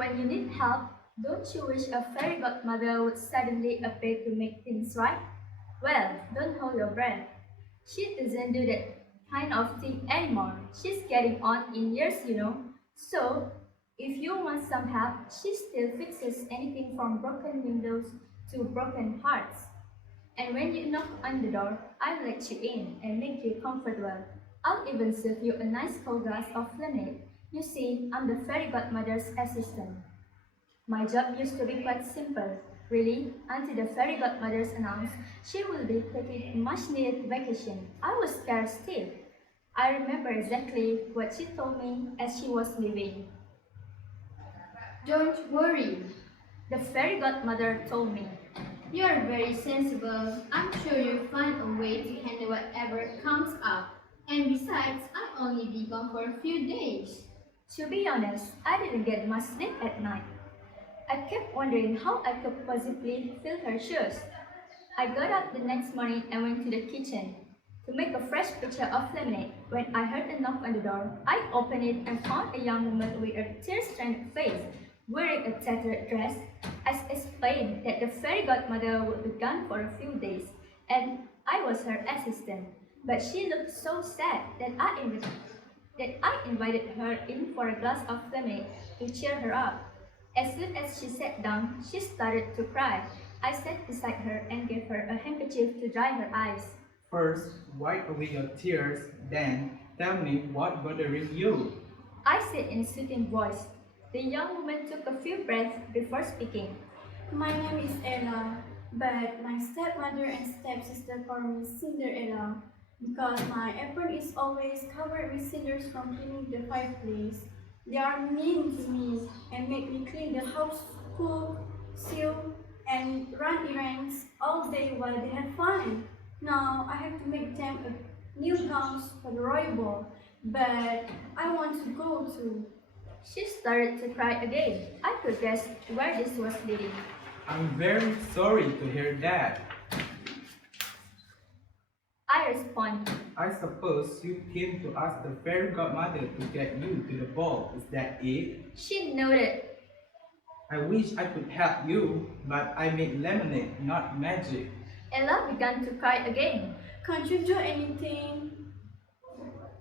When you need help, don't you wish a fairy godmother would suddenly appear to make things right? Well, don't hold your breath. She doesn't do that kind of thing anymore. She's getting on in years. So, if you want some help, she still fixes anything from broken windows to broken hearts. And when you knock on the door, I'll let you in and make you comfortable. I'll even serve you a nice cold glass of lemonade. You see, I'm the fairy godmother's assistant. My job used to be quite simple, really, until the fairy godmothers announced she will be taking a much-needed vacation. I was scared still. I remember exactly what she told me as she was leaving. Don't worry, The fairy godmother told me, you are very sensible. I'm sure you'll find a way to handle whatever comes up. And besides, I'll only be gone for a few days. to be honest, I didn't get much sleep at night. I kept wondering how I could possibly fill her shoes. I got up the next morning and went to the kitchen to make a fresh pitcher of lemonade. When I heard a knock on the door, I opened it and found a young woman with a tear-stained face, wearing a tattered dress. I explained that the fairy godmother would be gone for a few days, and I was her assistant. But she looked so sad that I invited her in for a glass of lemonade to cheer her up. As soon as she sat down, she started to cry. I sat beside her and gave her a handkerchief to dry her eyes. First, wipe away your tears, then tell me what bothering you. I said in a soothing voice. The young woman took a few breaths before speaking. My name is Ella, but my stepmother and stepsister call me Cinderella because my apron is always covered with cinders from cleaning the fireplace. They are mean to me and make me clean the house, cook, sew, and run errands all day while they have fun. Now I have to make them a new gowns for the royal ball, but I want to go too. She started to cry again. I could guess where this was leading. I'm very sorry to hear that. I responded. I suppose you came to ask the fairy godmother to get you to the ball, is that it? She nodded. I wish I could help you, but I make lemonade, not magic. Ella began to cry again. Can't you do anything?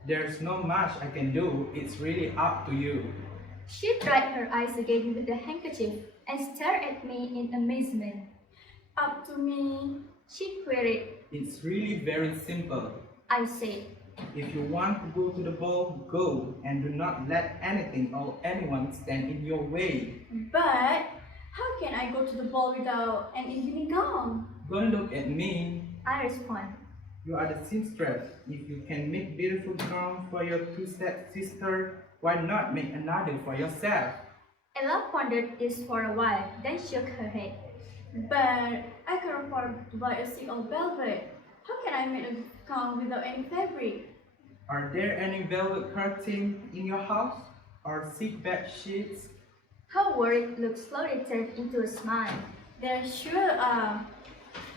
There's not much I can do, it's really up to you. She dried her eyes again with the handkerchief and stared at me in amazement. Up to me. She queried. It's really very simple. I said. If you want to go to the ball, go, and do not let anything or anyone stand in your way. But how can I go to the ball without an evening gown? Don't look at me. I responded. You are the seamstress. If you can make beautiful gowns for your two stepsisters, why not make another for yourself? Ella pondered this for a while, then shook her head. But I can afford to buy a single velvet. How can I make a gown without any fabric? Are there any velvet curtains in your house? Or silk bed sheets? Her worried look slowly turned into a smile. There sure are.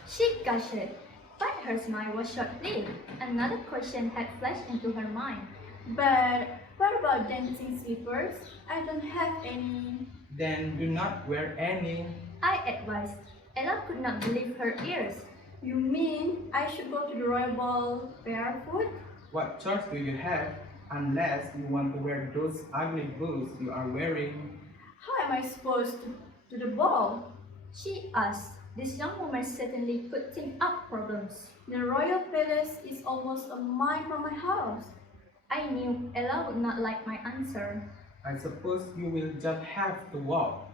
She gushed, but her smile was short-lived. Another question had flashed into her mind. But what about dancing slippers? I don't have any. Then do not wear any. I advised. Ella could not believe her ears. You mean I should go to the royal ball barefoot? What choice do you have? Unless you want to wear those ugly boots you are wearing. How am I supposed to the ball? She asked. This young woman certainly could think up problems. The royal palace is almost a mile from my house. I knew Ella would not like my answer. I suppose you will just have to walk.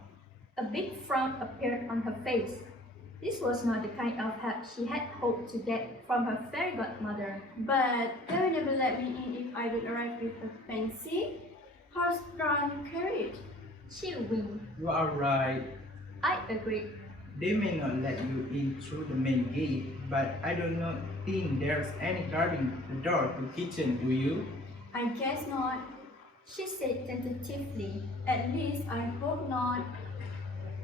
A big frown appeared on her face. This was not the kind of help she had hoped to get from her fairy godmother. But they will never let me in if I don't arrive with a fancy horse-drawn carriage. She winked. You are right. I agreed. They may not let you in through the main gate, but I do not think there's any guarding the door to kitchen, do you? I guess not. She said tentatively. At least I hope not.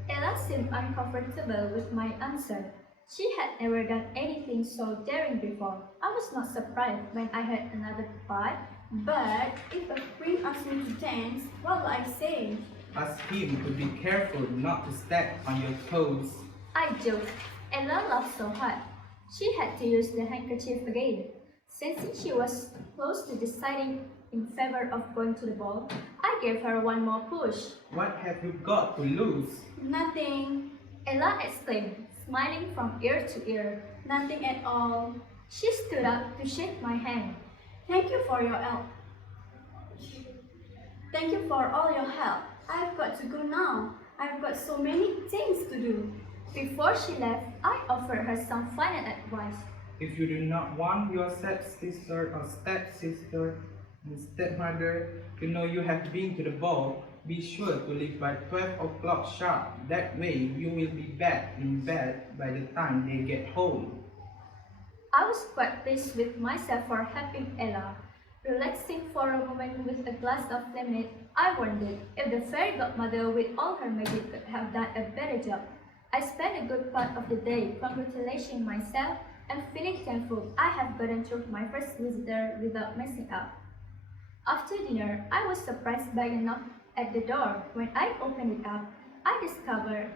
Ella seemed uncomfortable with my answer. She had never done anything so daring before. I was not surprised when I heard another but. But if a queen asks me to dance, what will I say? Ask him to be careful not to step on your toes. I joked. Ella laughed so hard. She had to use the handkerchief again. Since she was close to deciding in favor of going to the ball, I gave her one more push. What have you got to lose? Nothing. Ella exclaimed, smiling from ear to ear. Nothing at all. She stood up to shake my hand. Thank you for your help. Thank you for all your help. I've got to go now. I've got so many things to do. Before she left, I offered her some final advice. If you do not want your stepsister or stepsister and stepmother to know you have been to the ball, be sure to leave by 12 o'clock sharp. That way you will be back in bed by the time they get home. I was quite pleased with myself for helping Ella. Relaxing for a moment with a glass of lemonade, I wondered if the fairy godmother with all her magic could have done a better job. I spent a good part of the day congratulating myself and feeling thankful I have gotten through my first visitor without messing up. After dinner, I was surprised by a knock at the door. When I opened it up, I discovered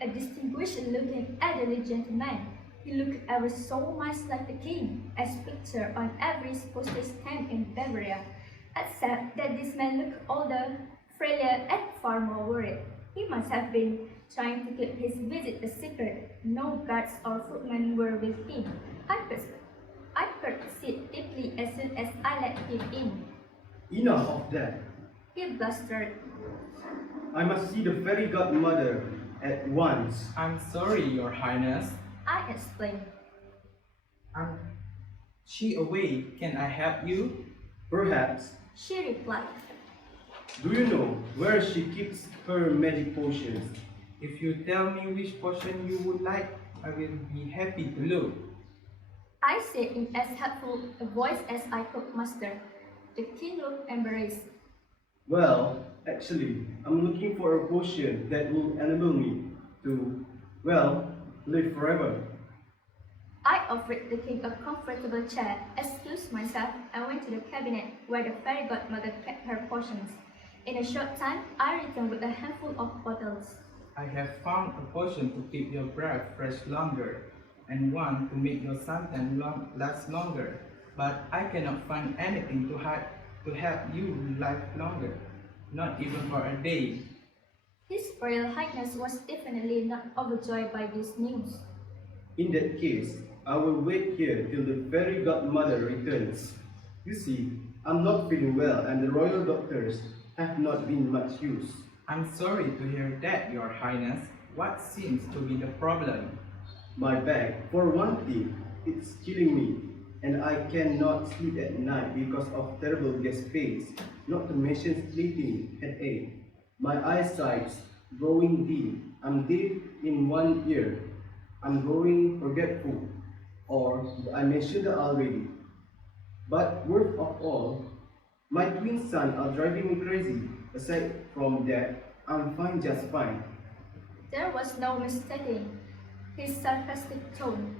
a distinguished-looking elderly gentleman. He looked ever so much like the king, as pictured on every postage stamp in Bavaria, except that this man looked older, frailer, and far more worried. He must have been trying to keep his visit a secret. No guards or footmen were with him. I curtsied deeply as soon as I let him in. Enough of that. He blustered. I must see the fairy godmother at once. I'm sorry, Your Highness. I explained. She away. Can I help you? Perhaps. She replied. Do you know where she keeps her magic potions? If you tell me which potion you would like, I will be happy to look. I said in as helpful a voice as I could muster. The king looked embarrassed. Well, actually, I'm looking for a potion that will enable me to, well, live forever. I offered the king a comfortable chair, excused myself, and went to the cabinet where the fairy godmother kept her potions. In a short time, I returned with a handful of bottles. I have found a potion to keep your breath fresh longer, and one to make your suntan last longer. But I cannot find anything to help you live longer, not even for a day. His Royal Highness was definitely not overjoyed by this news. In that case, I will wait here till the fairy godmother returns. You see, I'm not feeling well and the royal doctors have not been much use. I'm sorry to hear that, Your Highness. What seems to be the problem? My back, for one thing, it's killing me, and I cannot sleep at night because of terrible gas pains, not to mention splitting headache. My eyesight's growing dim. I'm deaf in one ear. I'm growing forgetful, or I mentioned that already. But worst of all, my twin sons are driving me crazy. Aside from that, I'm fine, just fine. There was no mistaking his sarcastic tone.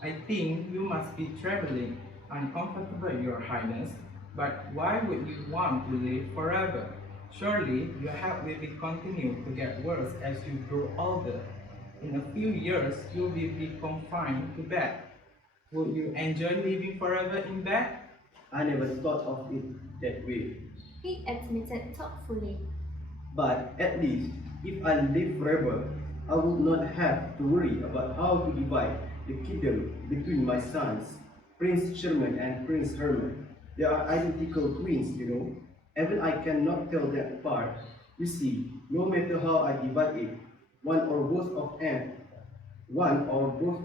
I think you must be traveling uncomfortable, Your Highness. But why would you want to live forever? Surely your health will be continue to get worse as you grow older. In a few years, you will be confined to bed. Would you enjoy living forever in bed? I never thought of it that way. He admitted thoughtfully. But at least, if I live forever, I would not have to worry about how to divide the kingdom between my sons, Prince Sherman and Prince Herman. They are identical twins, you know. Even I cannot tell them apart. You see, no matter how I divide it, one or both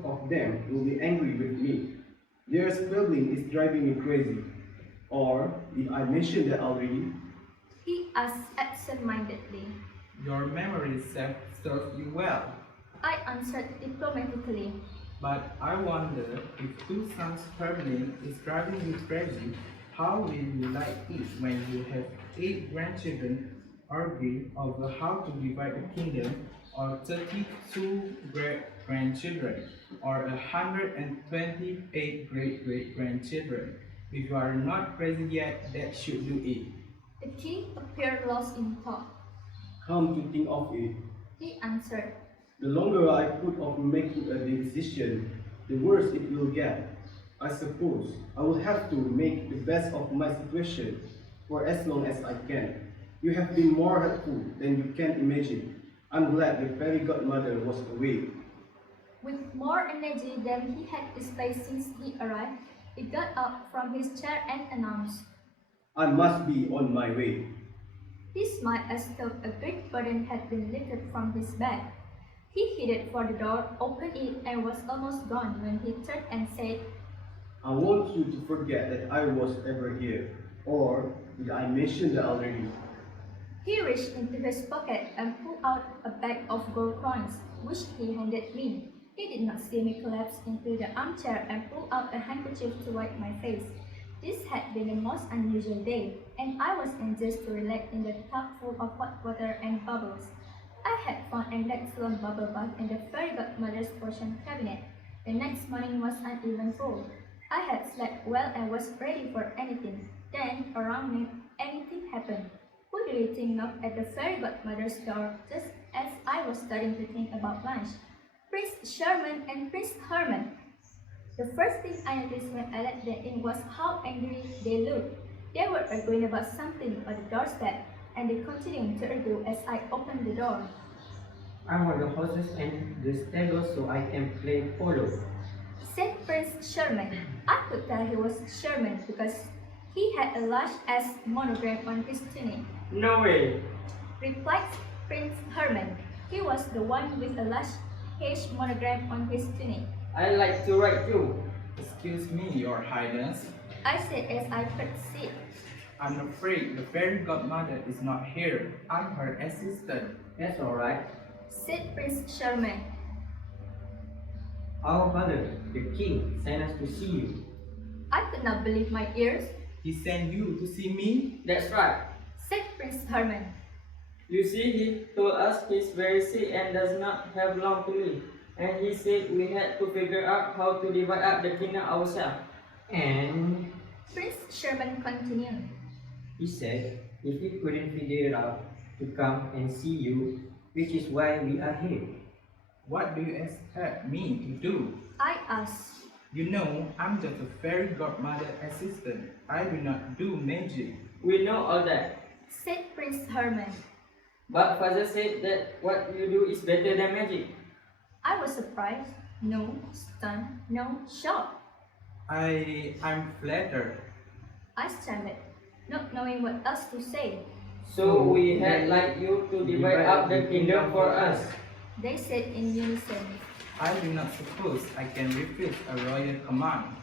of them will be angry with me. Their squabbling is driving me crazy. Or did I mention that already? He asked absent-mindedly. Your memory serves you well. I answered diplomatically. But I wonder if two sons traveling is driving you crazy, how will you like it when you have 8 grandchildren argue over how to divide the kingdom, or 32 great-grandchildren, or 128 great-great-grandchildren? If you are not crazy yet, that should do it. The king appeared lost in thought. Come to think of it, he answered. the longer I put off making a decision, the worse it will get. I suppose I will have to make the best of my situation for as long as I can. You have been more helpful than you can imagine. I'm glad the fairy godmother was away. With more energy than he had displayed since he arrived, he got up from his chair and announced. I must be on my way. He smiled as though a great burden had been lifted from his back. He headed for the door, opened it, and was almost gone when he turned and said, I want you to forget that I was ever here. Or did I mention that already? He reached into his pocket and pulled out a bag of gold coins, which he handed me. He did not see me collapse into the armchair and pull out a handkerchief to wipe my face. This had been a most unusual day, and I was induced to relax in the tub full of hot water and bubbles. I had found an excellent bubble bath in the fairy godmother's potion cabinet. The next morning was uneventful. I had slept well and was ready for anything. Then, around me, anything happened. Who do you think knocked at the fairy godmother's door just as I was starting to think about lunch? Prince Sherman and Prince Herman. The first thing I noticed when I let them in was how angry they looked. They were arguing about something on the doorstep, and they continued to argue as I opened the door. I want the horses and the stable so I can play polo. Said Prince Sherman. I could tell he was Sherman because he had a large S monogram on his tunic. No way! Replied Prince Herman. He was the one with a large H monogram on his tunic. I like to ride too. Excuse me, Your Highness. I said as I curtsied. I'm afraid the fairy godmother is not here. I'm her assistant. That's alright. Said Prince Sherman. Our father, the king, sent us to see you. I could not believe my ears. He sent you to see me? That's right. Said Prince Herman. You see, he told us he's very sick and does not have long to live. And he said we had to figure out how to divide up the kingdom ourselves. And Prince Sherman continued. he said if he couldn't figure it out, to come and see you, which is why we are here. What do you expect me to do? I asked. You know, I'm just a fairy godmother assistant. I do not do magic. We know all that. Said Prince Herman. But father said that what you do is better than magic. I was surprised, no stunned, no shocked. I'm flattered. I stammered, not knowing what else to say. So we had like you to divide up the kingdom for us. They said in unison. I do not suppose I can refuse a royal command.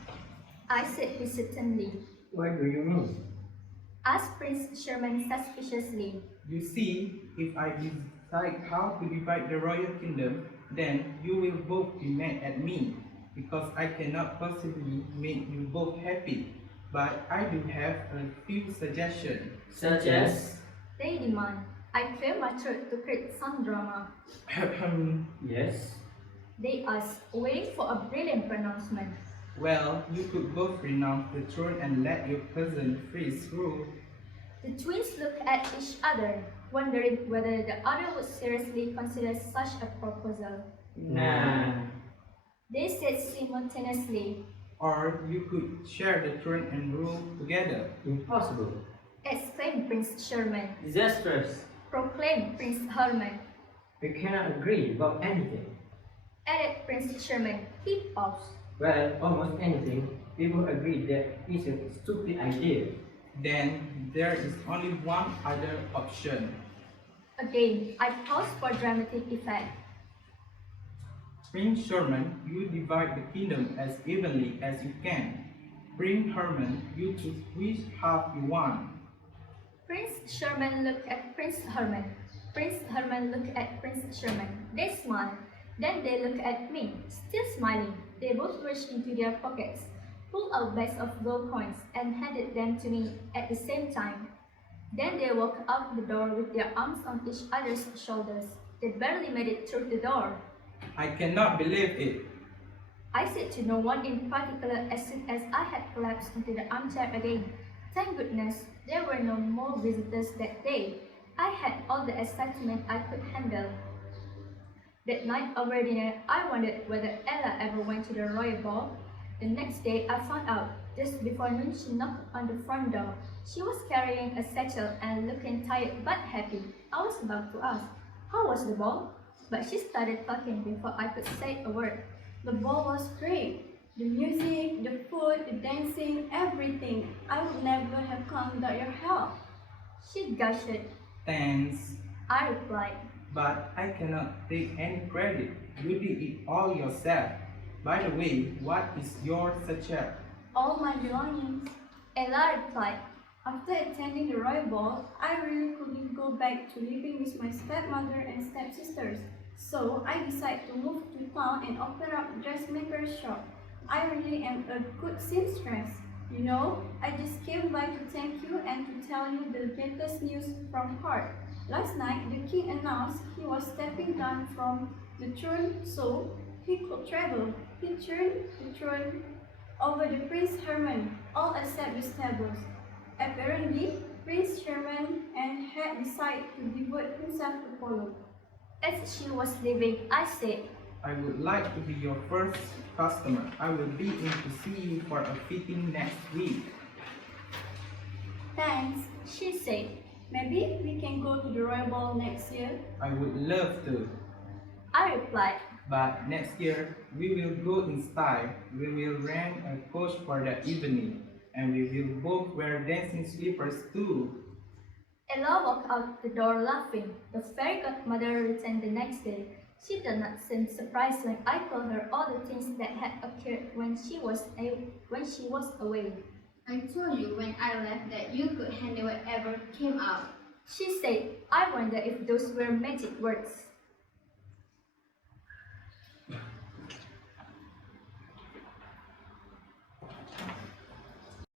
I said hesitantly. What do you mean? Asked Prince Sherman suspiciously. You see, if I decide how to divide the royal kingdom, then you will both be mad at me, because I cannot possibly make you both happy. But I do have a few suggestions. Such as? They demand. I clear my throat to create some drama. Yes. They ask, waiting for a brilliant pronouncement. Well, you could both renounce the throne and let your cousin Fritz rule. The twins looked at each other, wondering whether the other would seriously consider such a proposal. Nah. They said simultaneously. Or you could share the throne and rule together. Impossible. Exclaimed Prince Sherman. Disastrous. Proclaimed Prince Herman. We cannot agree about anything. Added Prince Sherman. He paused. Well, almost anything. People agree that it's a stupid idea. Then there is only one other option. Again, I paused for dramatic effect. Prince Sherman, you divide the kingdom as evenly as you can. Prince Herman, you choose which half you want. Prince Sherman looked at Prince Herman. Prince Herman looked at Prince Sherman. They smiled. Then they looked at me, still smiling. They both reached into their pockets, pulled out bags of gold coins, and handed them to me at the same time. Then they walked out the door with their arms on each other's shoulders. They barely made it through the door. I cannot believe it. I said to no one in particular as soon as I had collapsed into the armchair again. Thank goodness there were no more visitors that day. I had all the excitement I could handle. That night over dinner, I wondered whether Ella ever went to the royal ball. The next day, I found out. Just before noon, she knocked on the front door. She was carrying a satchel and looking tired but happy. I was about to ask, "How was the ball?" But she started talking before I could say a word. The ball was great. The music, the food, the dancing, everything. I would never have come without your help. She gushed. Thanks, I replied. but I cannot take any credit. You did it all yourself. By the way, what is your satchel? All my belongings. Ella replied. After attending the royal ball, I really couldn't go back to living with my stepmother and stepsisters. So I decided to move to town and open up a dressmaker's shop. I really am a good seamstress. You know, I just came by to thank you and to tell you the latest news from court. Last night, the king announced he was stepping down from the throne so he could travel. He turned the throne over to Prince Herman, all except the stables. Apparently, Prince Herman and had decided to devote himself to Polo. As she was leaving, I said, I would like to be your first customer. I will be in to see you for a fitting next week. Thanks. she said. Maybe we can go to the royal ball next year. I would love to. I replied. But next year, we will go in style. We will rent a coach for the evening. And we will both wear dancing slippers too. Ella walked out the door laughing. The fairy godmother returned the next day. She did not seem surprised when I told her all the things that had occurred when she was away. I told you when I left that you could handle whatever came up. She said, I wonder if those were magic words.